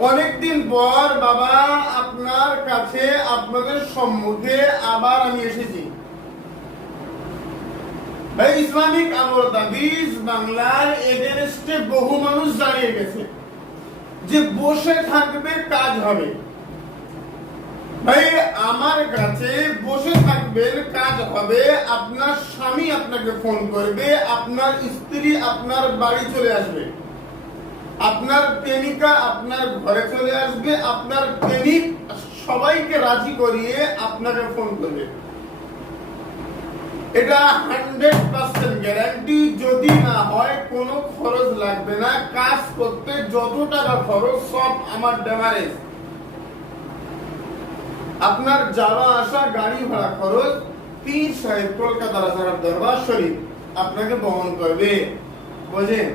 অনেকদিন পর বাবা আপনার কাছে আপনাদের সম্মুখে আবার আমি এসেছি। ইসলামিক আমল তাবিজ বাংলার এগেনস্টে বহু মানুষ দাঁড়িয়ে গেছে। যে বসে থাকবে কাজ হবে। ভাই, আমার কাছে বসে থাকবেন কাজ হবে, আপনার স্বামী আপনাকে ফোন করবে, আপনার স্ত্রী আপনার বাড়ি চলে আসবে। আপনার প্রেমিকা আপনার ঘরে চলে আসবে, আপনার প্রেমিক সবাইকে রাজি করিয়ে আপনাকে ফোন করবে। এটা হান্ড্রেড পার্সেন্ট গ্যারান্টি যদি না হয়, কোনো খরচ লাগবে না। কাজ করতে যত টাকা খরচ, সব আমার ডেমারেজ আপনার যাওয়া আসা, গাড়ি ভাড়া খরচ, পীর সাহেব, কলকাতা রাজার দরবার শরীফ, আপনাকে বহন করবে। বোঝেন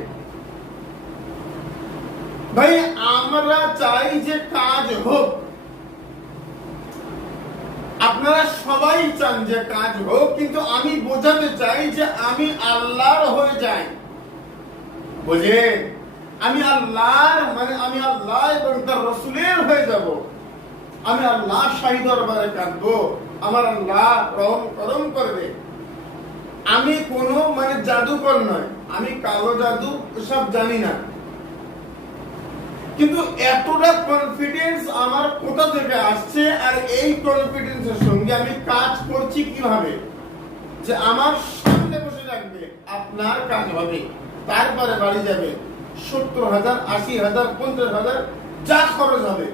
ভাই, আমরা চাই যে কাজ হোক। আপনারা সবাই চান যে কাজ হোক, কিন্তু আমি বোঝাতে চাই যে আমি আল্লাহর হয়ে যাই। বুঝেন? আমি আল্লাহর মানে আমি আল্লাহ এবং তার রসুলের হয়ে যাব। আমি আল্লাহ শাহী দরবারে কাঁদবো। আমার আল্লাহ রহম করম করবে। আমি কোনো মানে জাদুকর নয়। আমি কালো জাদু সব জানি না। কিন্তু এতটা কনফিডেন্স আমার কোথা থেকে আসছে আর এই কনফিডেন্সের সঙ্গে আমি কাজ করছি কীভাবে? যে আমার সামনে বসে থাকবে, আপনার কাজ হবে, তারপরে বাড়ি যাবে, সত্তর হাজার, আশি হাজার, পঞ্চাশ হাজার, যা খরচ হবে,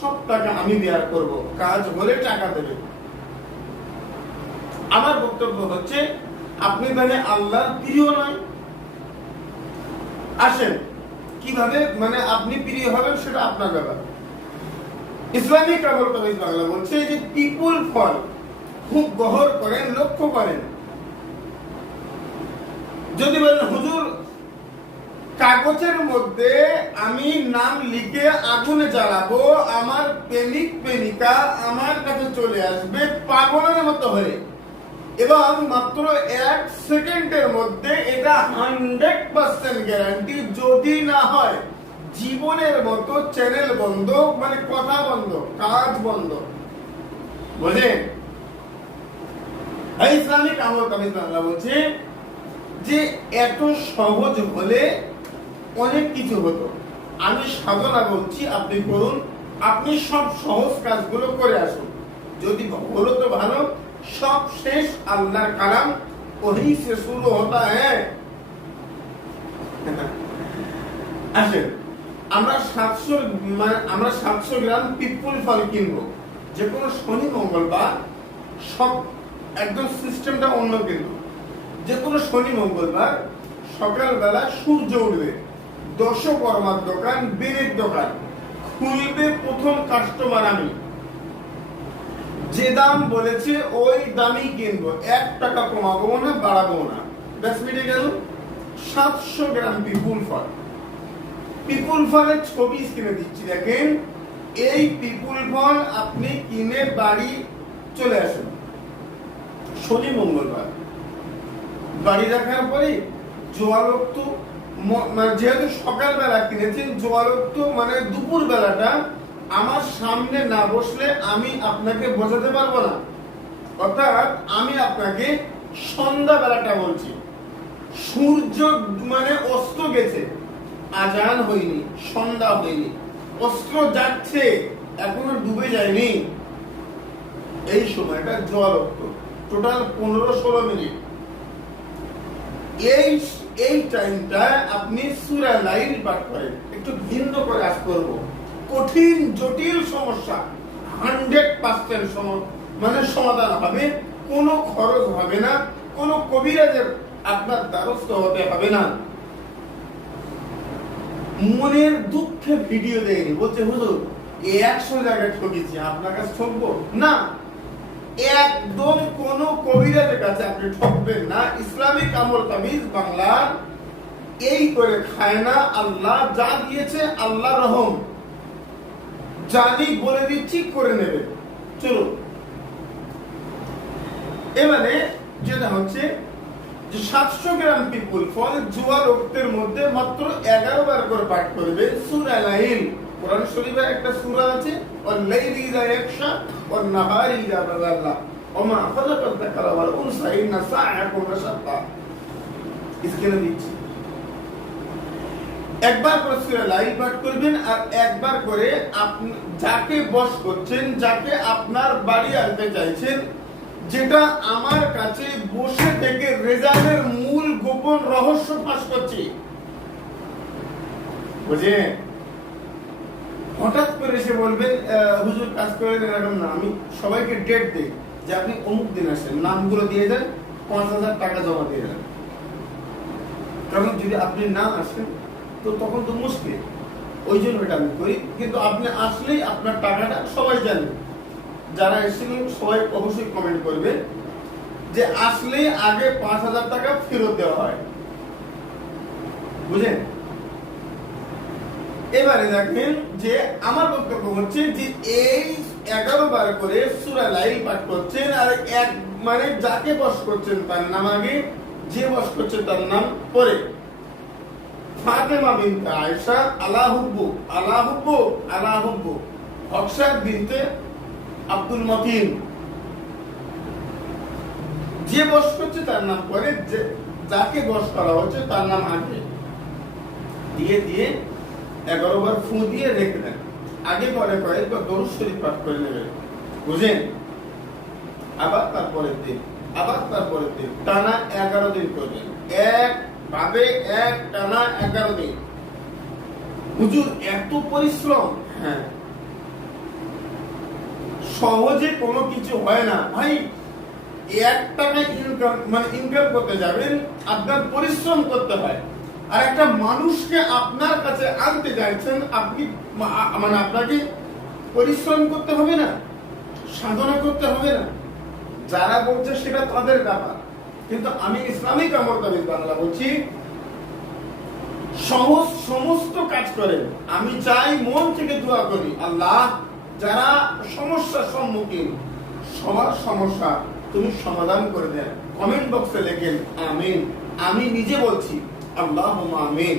সব টাকা আমি বেয়ার করব, কাজ হলে টাকা দেবে। আমার বক্তব্য হচ্ছে, আপনি তাহলে আল্লাহর প্রিয় নয়। আসেন কীভাবে মানে আপনি প্রিয় হবেন সেটা আপনার ব্যাপার। ইসলামিক আমল কবিজ বাংলা বলছে যে পিপুল ফল খুব গহর করেন, লক্ষ্য করেন। যদি বলেন, হুজুর, কাগজের মধ্যে আমি নাম লিখে আগুনে জ্বালাবো, আমার প্রেমিক, প্রেমিকা আমার কাছে চলে আসবে পাগলের মতো হয়ে। এবং মাত্র এক সেকেন্ডের মধ্যে এটা হান্ড্রেড পার্সেন্ট গ্যারান্টি যদি না হয়, জীবনের মতো চ্যানেল বন্ধ মানে কথা বন্ধ, কাজ বন্ধ। বুঝলেন ইসলামিক আমল কামিজ বাংলা বলছে যে, এত সহজ হলে অনেক কিছু হতো। আমি সাধনা বলছি, আপনি করুন, আপনি সব সহজ কাজগুলো করে আসুন। যদি হলো তো ভালো সব শেষ আল্লাহর কালাম वही से शुरू होता है আসেন আমরা সাতশো মানে আমরা সাতশো গ্রাম পিপুল ফল কিনবো যে কোনো শনি মঙ্গলবার সব একদম সিস্টেমটা অন্য কিন্তু যে কোনো শনি মঙ্গলবার সকালবেলা সূর্য উঠবে দশকর্মার দোকান বেরের দোকান খুলবে প্রথম কাস্টমার আমি যে দাম বলেছে, ওই দামই কিনবো। এক টাকা কমাবো না, বাড়াবো না। ব্যাস, মিটে গেল। সাতশো গ্রাম পিপুল ফল। পিপুল ফলের ছবি স্ক্রিনে দিচ্ছি, দেখেন। এই পিপুল ফল আপনি কিনে বাড়ি চলে আসুন। শনি মঙ্গলবার। বাড়ি রাখার পরে জোয়ারক্ত মানে যেহেতু সকালবেলা কিনেছেন জোয়ারক্ত মানে দুপুর বেলাটা আমার সামনে না বসলে আমি আপনাকে বোঝাতে পারব না। অর্থাৎ আমি আপনাকে সন্ধ্যা বেলাটা বলছি। সূর্য মানে অস্ত গেছে। আজান হয়নি, সন্ধ্যা হয়নি। অস্ত্র যাচ্ছে, এখনও ডুবে যায়নি। এই সময়টা জলক্ত টোটাল পনেরো ষোলো মিনিট। এই এই টাইমটা আপনি সুরা লাইন পাঠ করেন। একটু ভিন্ন করে আজ করব। কঠিন, জটিল সমস্যা হান্ড্রেড পার্সেন্ট মানে সমাধান হবে। কোনো খরচ হবে না, কোনো কবিরাজের আপনার দ্বারস্থ হতে হবে না। মনের দুঃখে ভিডিও দেয়নি বলছে, হুজুর একশো জায়গায় ঠকেছি আপনার কাছে ঠকবো? না। একদম কোন কবিরাজের কাছে আপনি ঠকবেন না। ইসলামিক আমল তামিজ বাংলার এই করে খায় না। আল্লাহ যা দিয়েছে আল্লাহ রহম। জানি বলে দিচ্ছি, করে নেবে। চলো এবারে যেটা হচ্ছে যে সাতশো গ্রাম পিপুল ফল জুয়া রক্তের মধ্যে মাত্র এগারো বার করে পাঠ করবে সুরা কোরআন শরীফের একটা সুরা আছে ওর লাইলি ইয়াকশা ওর নাহারি ইযা বাযাল্লা ওমা খালাকাত যাকারা ওয়াল উনসা ইন্না দিচ্ছি। একবার করে সূরা লাইল পাঠ করবেন আর একবার করে যাকে বস করছেন, যাকে আপনার বাড়ি আনতে চাইছেন, যেটা আমার কাছে বসে থেকে রেজাল্টের মূল গোপন রহস্য ফাঁস করছি। বুঝলেন? হঠাৎ করে সে বলবেন হুজুর, কাজ করে এরকম না। আমি সবাইকে ডেট দিই যে আপনি অমুক দিন আসেন। নামগুলো দিয়ে দেন, পাঁচ হাজার টাকা জমা দিয়ে দেন। কারণ যদি আপনি না আসেন তো তখন তো মুশকিল। ওই জন্য এটা আমি করি। কিন্তু আপনি আসলেই আপনার টাকাটা সবাই জানে। যারা এসেছিলেন, সবাই অবশ্যই কমেন্ট করবে যে আসলেই আগে পাঁচ হাজার টাকা ফেরত দেওয়া হয়। বুঝলেন? এবারে দেখেন যে আমার বক্তব্য হচ্ছে যে এই এগারো বার করে সুরা লাইল পাঠ করছেন আর এক মানে যাকে বস করছেন তার নাম আগে, যে বস করছে তার নাম পরে। ফাতেমা আয়েশা বিনতে আব্দুল মতিন। যে বস করছে তার নাম পরে যাকে বস করা হচ্ছে তার নাম আগে দিয়ে দিয়ে এগারো বার ফু দিয়ে রেখে দেন। আগে পরে কয়েকবার দরুদ শরীফ পাঠ করে নেবেন। বুঝেন? আবার তারপরের দিন, আবার তারপরের দিন, টানা এগারো দিন করবেন এক ভাবে এক টানা এগারো দিন। হুজুর এত পরিশ্রম। হ্যাঁ। সহজে কোনো কিছু হয় না। ভাই এক টাকা ইনকাম মানে ইনকাম করতে যাবেন আপনার পরিশ্রম করতে হয়। আর একটা মানুষকে আপনার কাছে আনতে চাইছেন আপনি মানে আপনাকে পরিশ্রম করতে হবে না সাধনা করতে হবে না। যারা বলছে সেটা তাদের ব্যাপার। কিন্তু আমি ইসলামিক আমল তাবিজ বাংলা বলছি, সমস্ত কাজ করেন। আমি চাই মন থেকে দোয়া করি। আল্লাহ, যারা সমস্যার সম্মুখীন, সবার সমস্যা তুমি সমাধান করে দেন। কমেন্ট বক্সে লেখেন, আমিন। আমি নিজে বলছি আল্লাহ আমিন।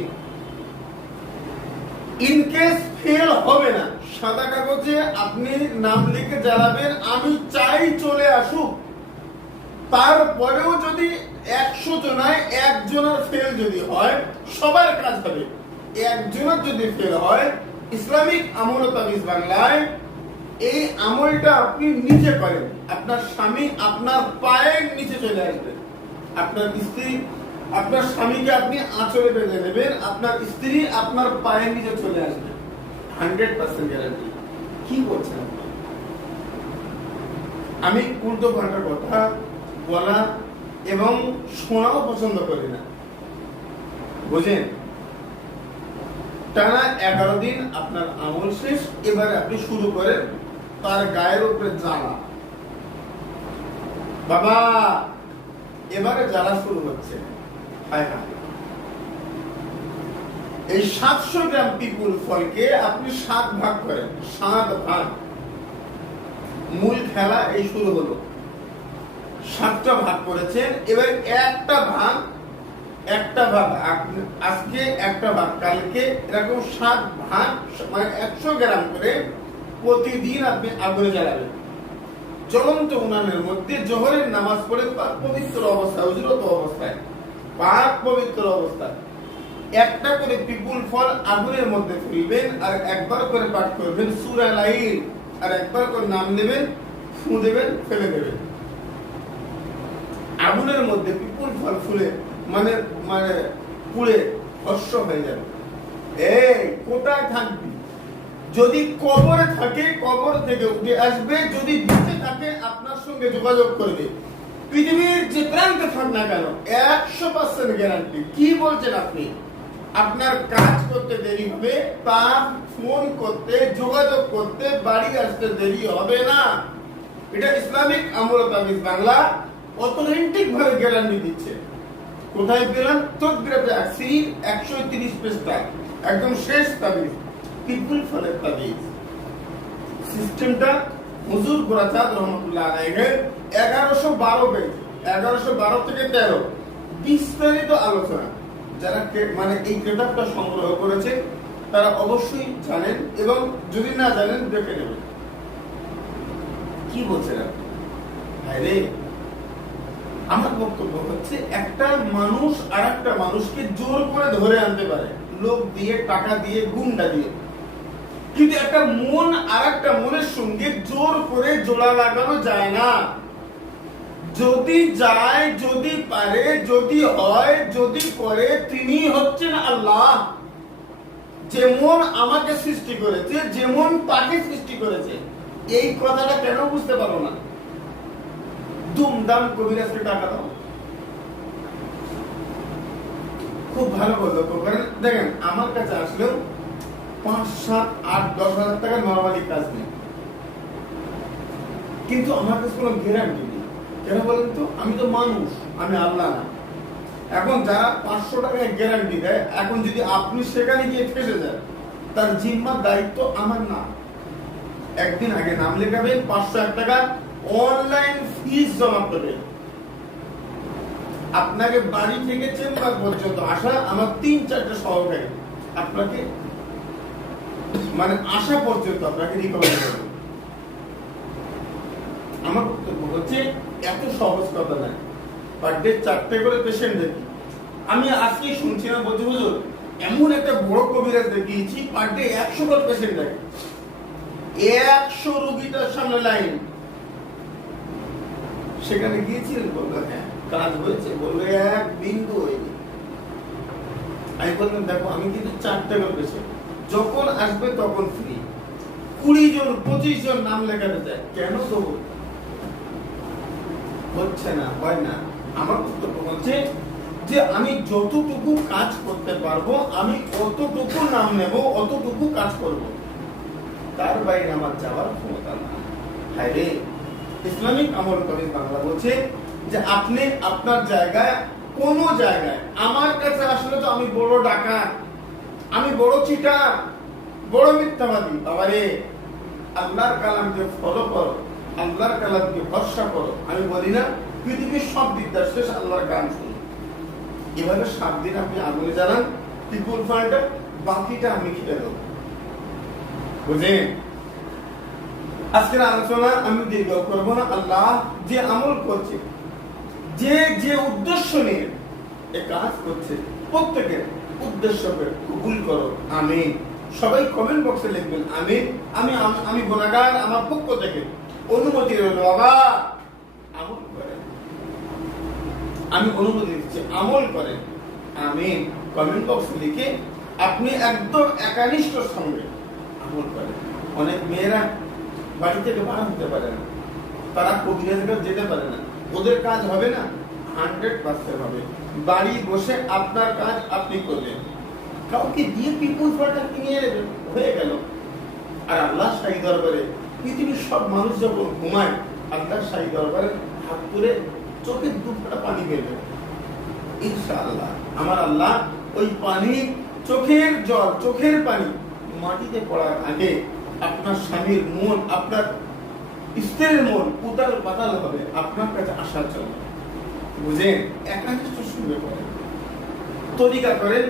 ইনকেস ফেল হবে না, সাদা কাগজে আপনি নাম লিখে জ্বালাবেন আমি চাই চলে আসুক। তারপরেও যদি একশো জনায় একজনের ফেল যদি হয়, সবার কাজ হবে। একজনের যদি ফেল হয়, ইসলামিক আমল তাবিজ বাংলায় এই আমলটা আপনি নিচে করেন। আপনার স্বামী আপনার পায়ের নিচে চলে আসবে। আপনার স্ত্রী, আপনার স্বামীকে আপনি আঁচলে বেঁধে নেবেন, আপনার স্ত্রী আপনার পায়ের নিচে চলে আসবে। হান্ড্রেড পার্সেন্ট গ্যারান্টি কি বলছেন আমি উল্টো পাল্টা কথা বলা এবং শোনাও পছন্দ করি না। বুঝেন? টানা এগারো দিন আপনার আমল শেষ, এবারে আপনি শুরু করেন তার গায়ের উপরে জ্বালা। বাবা, এবারে জ্বালা শুরু হচ্ছে। এই সাতশো গ্রাম পিপুল ফলকে আপনি সাত ভাগ করেন, সাত ভাগ। মূল খেলা এই শুরু হলো। সাতটা ভাগ করেছেন এবার একটা ভাগ একটা ভাগ আজকে একটা ভাগ, কালকে এরকম সাত ভাগ মানে একশো গ্রাম করে প্রতিদিন আপনি আগুনে জ্বালাবেন। জ্বলন্ত উনানের মধ্যে জোহরের নামাজ পড়ে পাক পবিত্র অবস্থায় উজরত অবস্থায়, পাক পবিত্র অবস্থায় একটা করে পিপুল ফল আগুনের মধ্যে ফেলবেন আর একবার করে পাঠ করবেন সুরা লাইল, আর একবার করে নাম নেবেন, ফু দেবেন, ফেলে দেবেন। আগুনের মধ্যে পিপুল ফল ফুলে মানে মানে পুড়ে ভস্য হয়ে যাবে। এই, কোথায় থাকবি? যদি কবরে থাকে, কবর থেকে উঠে আসবে, যদি বেঁচে থাকে, আপনার সঙ্গে যোগাযোগ করবে। পৃথিবীর যে প্রান্তে থাক না কেন, একশো পার্সেন্ট গ্যারান্টি কি বলছেন আপনি? আপনার কাজ করতে দেরি হবে তার ফোন করতে, যোগাযোগ করতে, বাড়ি আসতে দেরি হবে না। এটা ইসলামিক আমল তাবিজ বাংলা। অথেন্টিক ভাবে গ্যারান্টি দিচ্ছে। কোথায় পেলাম তদবিরাতে আসি একশো তিরিশ পৃষ্ঠা একদম শেষ তাবিজ। পিপুল ফলের তাবিজ। সিস্টেমটা হুজুর গোরাচাঁদ রহমতুল্লাহ আলাইহের এগারোশো বারো পেজ, এগারোশো বারো থেকে তেরো। বিস্তারিত আলোচনা। যারা মানে এই কিতাবটা সংগ্রহ করেছে, তারা অবশ্যই জানেন এবং যদি না জানেন দেখে নেবেন। কি বলছেন আপনি? আরে আমার বক্তব্য হচ্ছে একটা মানুষ আর একটা মানুষকে জোর করে ধরে আনতে পারে। লোক দিয়ে, টাকা দিয়ে, গুন্ডা দিয়ে। কিন্তু একটা মন আর একটা মনের সঙ্গে জোর করে জোড়া লাগানো যায় না। যদি যায়, যদি পারে, যদি হয়, যদি করে, তিনি হচ্ছেন আল্লাহ। যেমন আমাকে সৃষ্টি করেছে, যেমন তাকে সৃষ্টি করেছে। এই কথাটা কেন বুঝতে পারো না? দুমদাম কবিরাজকে টাকা দাও। খুব ভালো করে লক্ষ্য করেন দেখেন, আমার কাছে আসলেও পাঁচ, সাত, আট, দশ হাজার টাকা নর্মালি কাজ নেই। কিন্তু আমার কাছে কোনো গ্যারান্টি নেই। কেন বলেন তো? আমি তো মানুষ, আমি আল্লাহ না। এখন যারা পাঁচশো টাকায় গ্যারান্টি দেয়, এখন যদি আপনি সেখানে গিয়ে ফেসে যান, তার জিম্মার দায়িত্ব আমার না। একদিন আগে নাম লেখাবেন, পাঁচশো এক টাকা অনলাইন ফিস জমা করবেন আপনাকে বাড়ি থেকে চেম্বার পর্যন্ত আসা আমার তিন, চারটে সহকারী আপনাকে মানে আসা পর্যন্ত আপনাকে রিকভারি করবে আমার বক্তব্য হচ্ছে, এত সহজ কথা নয় পার ডে চারটে করে পেশেন্ট দেখি। আমি আজকেই শুনছি না বলছি, হুজুর, এমন একটা বড় কবিরাজ দেখিয়েছি পার ডে একশো করে পেশেন্ট দেখে। একশো রুগীটার সামনে লাইন সেখানে গিয়েছিলেন বলল হ্যাঁ কাজ হয়েছে বলল এক বিন্দু হয়নি। আমি বললাম, দেখো, আমি কিন্তু চারটে করে পেশেন্ট যখন আসবে তখন ফ্রি কুড়ি জন, পঁচিশ জন নাম লেখাতে চায়, কেন দেবো? হচ্ছে না, হয় না। আমার বক্তব্য হচ্ছে যে, আমি যতটুকু কাজ করতে পারব, আমি অতটুকু নাম নেব, অতটুকু কাজ করব। তার বাইরে আমার যাওয়ার ক্ষমতা না হায় রে! ইসলামিক আমল কলেজ বাংলা বলছে যে আপনি আপনার জায়গায়, কোন জায়গায়, আমার কাছে আসলে তো আমি বড় ডাকাত, আমি বড় চিটা বড় মিথ্যাবাদী। বাবারে, আল্লাহর কালামকে ফলো করো, আল্লাহর কালামকে ভরসা করো। আমি বলি না, পৃথিবীর সব বিদ্যা শেষ আল্লাহর গান শুনি। এভাবে সাত দিন আপনি আগুনে জানান পিপুল ফান্ডটা বাকিটা আমি খেয়ে দেবো বুঝলেন? আজকের আলোচনা আমি দীর্ঘ করব না। আল্লাহ যে আমল করছে, যে যে উদ্দেশ্য নিয়ে এ কাজ করছে, প্রত্যেকের উদ্দেশ্যকে কবুল করো। আমি সবাই কমেন্ট বক্সে লিখবেন আমি আমি আমি গুণাগার আমার পক্ষ থেকে অনুমতি রইল। বাবা, আমল করেন। আমি অনুমতি দিচ্ছি, আমল করেন। আমি কমেন্ট বক্সে লিখে আপনি একদম একানিষ্ঠর সঙ্গে আমল করেন। অনেক মেয়েরা বাড়ি থেকে বার হতে পারে না। তারা কবিরাজের যেতে পারে না। ওদের কাজ হবে না? হান্ড্রেড পার্সেন্ট হবে। বাড়ি বসে আপনার কাজ আপনি করবেন। কাউকে দিয়ে পিপুল ফান্ডটা কিনে হয়ে গেল। আর আল্লাহ শাহী দরবারে পৃথিবীর সব মানুষ যখন ঘুমায়, আল্লাহ শাহী দরবারে হাত তুলে চোখের দু ফোঁটা পানি বেরবে ইনশাআল্লাহ। আমার আল্লাহ ওই পানি, চোখের জল, চোখের পানি মাটিতে পড়ার আগে আপনার স্বামীর মন, আপনার স্ত্রীর মন উতাল পাতাল হবে আপনার কাছে আসার জন্য। বুঝেন একানিষ্ঠ শুনবে পড়েন তরিকা করেন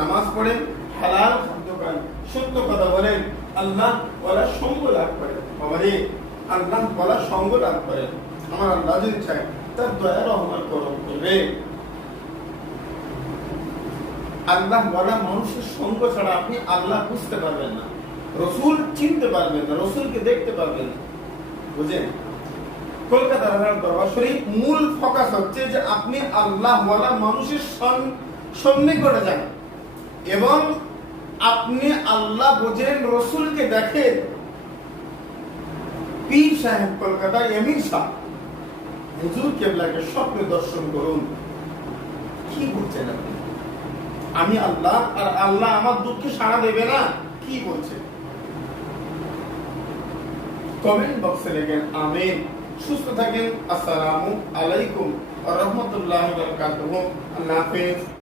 নামাজ পড়েন, হালাল খাদ্য খান, সত্য কথা বলেন, আল্লাহ বলা সঙ্গ লাভ করেন। আল্লাহ সঙ্গ লাভ করেন। আমার আল্লাহ যদি চায়, তার দয়া রহমান করম করবে। আল্লাহ বলা মানুষের সঙ্গ ছাড়া আপনি আল্লাহ বুঝতে পারবেন না। রসুল চিনতে পারবেন না, রসুলকে দেখতে পারবেন বুঝেন? কলকাতা শরীফ মূল ফোকাস হচ্ছে যে আপনি আল্লাহ মানুষের সন- সন্নিকটে যান। এবং আপনি আল্লাহ বোঝেন, রসুলকে দেখেন। পীর সাহেব কলকাতা এমির শাহ হুজুর কেবলাকে স্বপ্নে দর্শন করুন। কি বলছেন আপনি? আমি আল্লাহ আর আল্লাহ আমার দুঃখে সাড়া দেবে না? কি বলছে কমেন্ট বক্সে লেখেন আমিন। সুস্থ থাকেন আসসালামু আলাইকুম। রহমতুল্লাহ আল্লাহ হাফেজ।